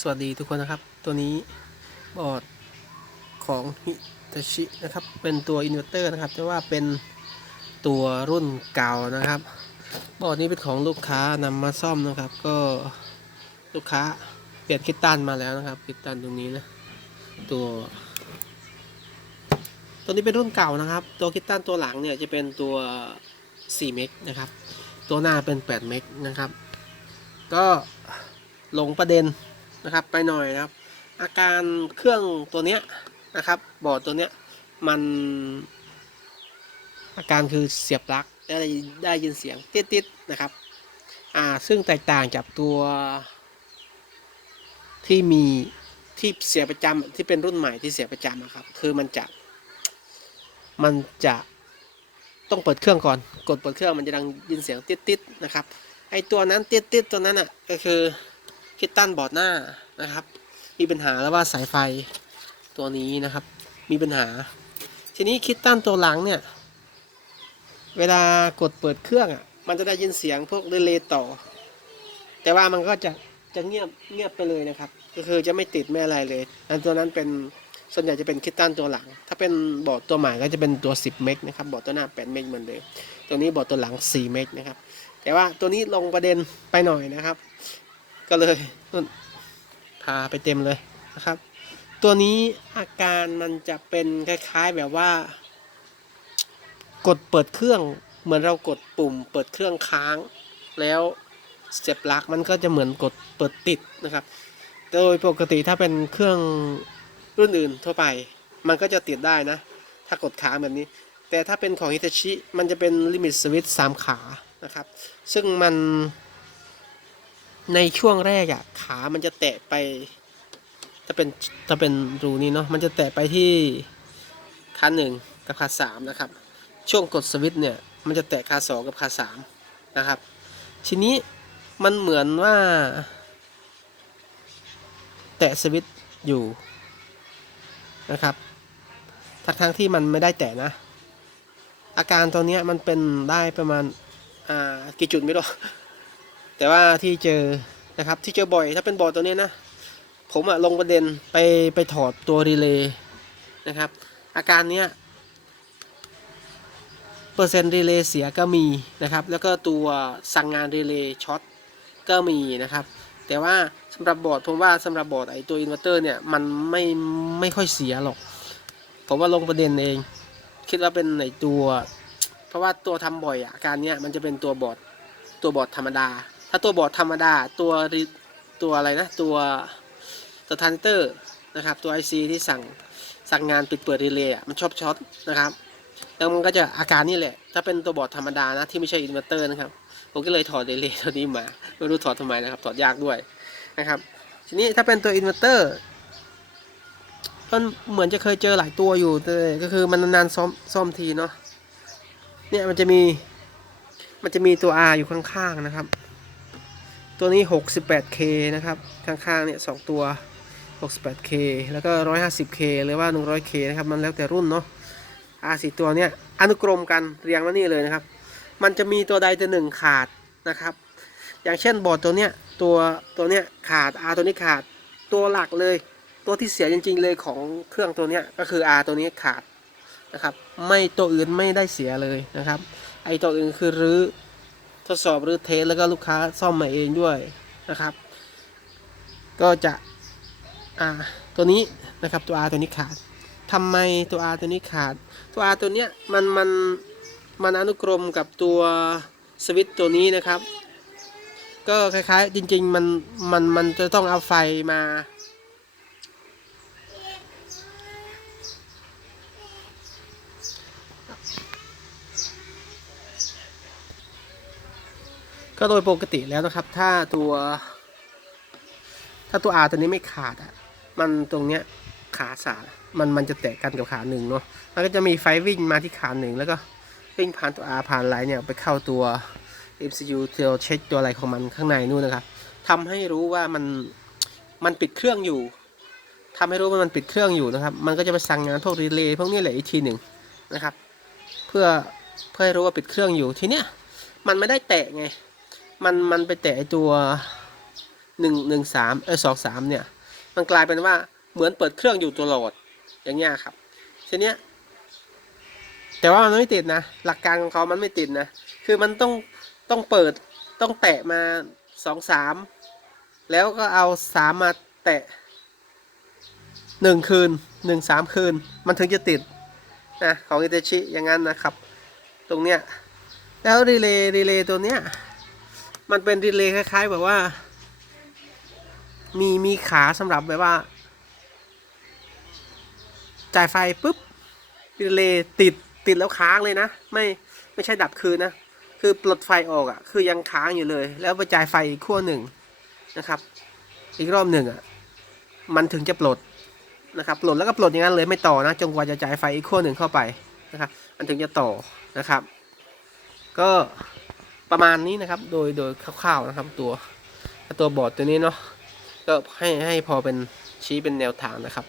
สวัสดีทุกคนนะครับ ตัวนี้บอร์ดของฮิตาชินะครับ เป็นตัวอินเวอร์เตอร์นะครับ แต่ว่าเป็นตัวรุ่นเก่านะครับ บอร์ดนี้เป็นของลูกค้านำมาซ่อมนะครับ ก็ลูกค้าเปลี่ยนคิดตันมาแล้วนะครับคิดตันตรงนี้นะ ตัว ตัวนี้เป็นรุ่นเก่านะครับ ตัวคิดตันตัวหลังเนี่ยจะเป็นตัว 4 เมกนะครับ ตัวหน้าเป็น 8 เมกนะครับ ก็ลงประเด็น นะครับ ไปหน่อยนะครับ อาการเครื่องตัวเนี้ยนะครับ บอร์ดตัวเนี้ยมันอาการคือเสียบปลั๊กได้ได้ยินเสียงติดๆนะครับ อ่า ซึ่งแตกต่างจากตัวที่มีที่เสียประจำที่เป็นรุ่นใหม่ที่เสียประจำอะครับ คือมันจะ มันจะต้องเปิดเครื่องก่อน กดเปิดเครื่องมันจะดังยินเสียงติดๆนะครับ ไอตัวนั้นติดๆตัวนั้นอะก็คือ คิดตั้นบอร์ดหน้านะครับ มีปัญหาแล้วว่าสายไฟตัวนี้นะครับ มีปัญหา ทีนี้คิดตั้นตัวหลังเนี่ย เวลากดเปิดเครื่องอะ มันจะได้ยินเสียงพวกเรเลย์ต่อ แต่ว่ามันก็จะจะเงียบเงียบไปเลยนะครับ ก็คือจะไม่ติดไม่อะไรเลย อันตัวนั้นเป็นส่วนใหญ่จะเป็นคิดตั้นตัวหลัง ถ้าเป็นบอร์ดตัวใหม่ก็จะเป็นตัว 10 เมกนะครับ บอร์ดตัวหน้า 8 เมกเหมือนเดิม ตัวนี้บอร์ดตัวหลัง 4 เมกนะครับ แต่ว่าตัวนี้ลงประเด็นไปหน่อยนะครับ ก็เลยนู่นพาไปเต็มเลยนะครับ ตัวนี้อาการมันจะเป็นคล้ายๆแบบว่า กดเปิดเครื่อง เหมือนเรากดปุ่ม เปิดเครื่องค้าง แล้วเสียบลักมันก็จะเหมือนกดเปิดติดนะครับ โดยปกติถ้าเป็นเครื่องรุ่นอื่นทั่วไป มันก็จะติดได้นะ ถ้ากดค้างแบบนี้ แต่ถ้าเป็นของ Hitachi มันจะเป็นลิมิตสวิตช์สามขานะครับ ซึ่งมัน ในช่วงแรกอะขามันจะแตะไปถ้าเป็นถ้าเป็นรูนี้เนาะมันจะแตะไปที่ขาหนึ่งกับขาสามนะครับ ช่วงกดสวิตช์เนี่ยมันจะแตะขาสองกับขาสามนะครับ ทีนี้มันเหมือนว่า แตะสวิตช์อยู่นะครับทั้งทั้งที่มันไม่ได้แตะนะ อาการตัวนี้มันเป็นได้ประมาณอ่ากี่จุดไม่รู้ แต่ว่าที่เจอนะครับที่เจอบ่อยถ้าเป็นบอร์ดตัวนี้นะ ผมอะลงประเด็นไปไปถอดตัวรีเลย์นะครับ อาการเนี้ยเปอร์เซ็นต์รีเลย์เสียก็มีนะครับ แล้วก็ตัวสั่งงานรีเลย์ช็อตก็มีนะครับ แต่ว่าสำหรับบอร์ดผมว่าสำหรับบอร์ดไอตัวอินเวอร์เตอร์เนี่ยมันไม่ไม่ค่อยเสียหรอก ผมว่าลงประเด็นเอง คิดว่าเป็นในตัว เพราะว่าตัวทำบ่อยอะอาการเนี้ยมันจะเป็นตัวบอร์ดตัวบอร์ดธรรมดา ถ้าตัวบอร์ดธรรมดาตัวตัวอะไรนะ ตัวตัวทรานเตอร์นะครับตัว IC ที่สั่งสั่งงานปิดเปิดรีเลย์อะมันชอบช็อตนะครับแล้วมันก็จะอาการนี่แหละ ถ้าเป็นตัวบอร์ดธรรมดานะ ที่ไม่ใช่อินเวอร์เตอร์นะครับ ผมก็เลยถอดรีเลย์ตัวนี้มา ไม่รู้ถอดทำไมนะครับ ถอดยากด้วยนะครับ ทีนี้ถ้าเป็นตัวอินเวอร์เตอร์มันเหมือนจะเคยเจอหลายตัวอยู่แต่ก็คือมันนานๆซ่อมซ่อมทีเนาะเนี่ยมันจะมีมันจะมีตัว R อยู่ข้างๆนะครับ ตัวนี้ 68K นะครับ ข้างๆเนี่ยสองตัว 68K แล้วก็ 150K หรือว่า 100K นะครับ มันแล้วแต่รุ่นเนาะ R สี่ตัวเนี่ยอนุกรมกันเรียงมานี่เลยนะครับ มันจะมีตัวใดตัวหนึ่งขาดนะครับ อย่างเช่นบอร์ดตัวเนี้ยตัวตัวเนี้ยขาด R ตัวนี้ขาดตัวหลักเลย ตัวที่เสียจริง ๆ เลยของเครื่องตัวเนี้ยก็คือ R ตัวนี้ขาดนะครับ ไม่ตัวอื่นไม่ได้เสียเลยนะครับ ไอตัวอื่นคือรื้อ ทดสอบหรือเทสแล้วก็ลูกค้าซ่อมมาเองด้วยนะครับ ก็จะอ่าตัวนี้นะครับตัว R ตัวนี้ขาดทำไมตัว R ตัวนี้ขาด ตัว R ตัวเนี้ยมันมันมันอนุกรมกับตัวสวิตตัวนี้นะครับ ก็คล้ายๆจริงๆมันมันมันจะต้องเอาไฟมา ก็โดยปกติแล้วนะครับ ถ้าตัว ถ้าตัว R ตัวนี้ไม่ขาดอะ มันตรงเนี้ยขาสาดมันมันจะแตะกันกับขาหนึ่งเนาะมันก็จะมีไฟวิ่งมาที่ขาหนึ่งแล้วก็วิ่งผ่านตัว R ผ่านไลน์เนี่ยไปเข้าตัว MCU เทลเช็คตัวอะไรของมันข้างในนู่นนะครับทำให้รู้ว่ามันมันปิดเครื่องอยู่ทำให้รู้ว่ามันปิดเครื่องอยู่นะครับ มันก็จะไปสั่งงานพวกรีเลย์พวกนี้แหละอีกทีหนึ่งนะครับ เพื่อเพื่อให้รู้ว่าปิดเครื่องอยู่ทีเนี้ยมันไม่ได้แตะไง มันมันไปแตะไอตัวหนึ่งหนึ่งสามเออสองสามเนี่ย มันกลายเป็นว่าเหมือนเปิดเครื่องอยู่ตลอดอย่างเงี้ยครับทีเนี้ยแต่ว่ามันไม่ติดนะ หลักการของเขามันไม่ติดนะ คือมันต้องต้องเปิดต้องแตะมาสองสามแล้วก็เอาสามมาแตะหนึ่งคืนหนึ่งสามคืน มันถึงจะติดนะของอิเตชิอย่างนั้นนะครับ ตรงเนี้ยแล้วรีเลย์รีเลย์ตัวเนี้ย มันเป็นรีเลย์คล้ายๆ แบบว่า มีมีขาสำหรับแบบว่า จ่ายไฟปุ๊บรีเลย์ติดติดแล้วค้างเลยนะ ไม่ไม่ใช่ดับคืนนะ คือปลดไฟออกอะ่ะ คือยังค้างอยู่เลย แล้วไปจ่ายไฟอีกขั้วหนึ่งนะครับ อีกรอบหนึ่งอะ่ะ มันถึงจะปลดนะครับปลดแล้วก็ปลดอย่างนั้นเลยไม่ต่อนะจนกว่าจะจ่ายไฟอีกขั้วหนึ่งเข้าไปนะครับ มันถึงจะต่อนะครับ ก็ ประมาณนี้นะครับ โดยโดยคร่าวๆนะครับตัวตัวบอร์ดตัวนี้เนาะก็ให้ให้พอเป็นชี้เป็นแนวทางนะครับ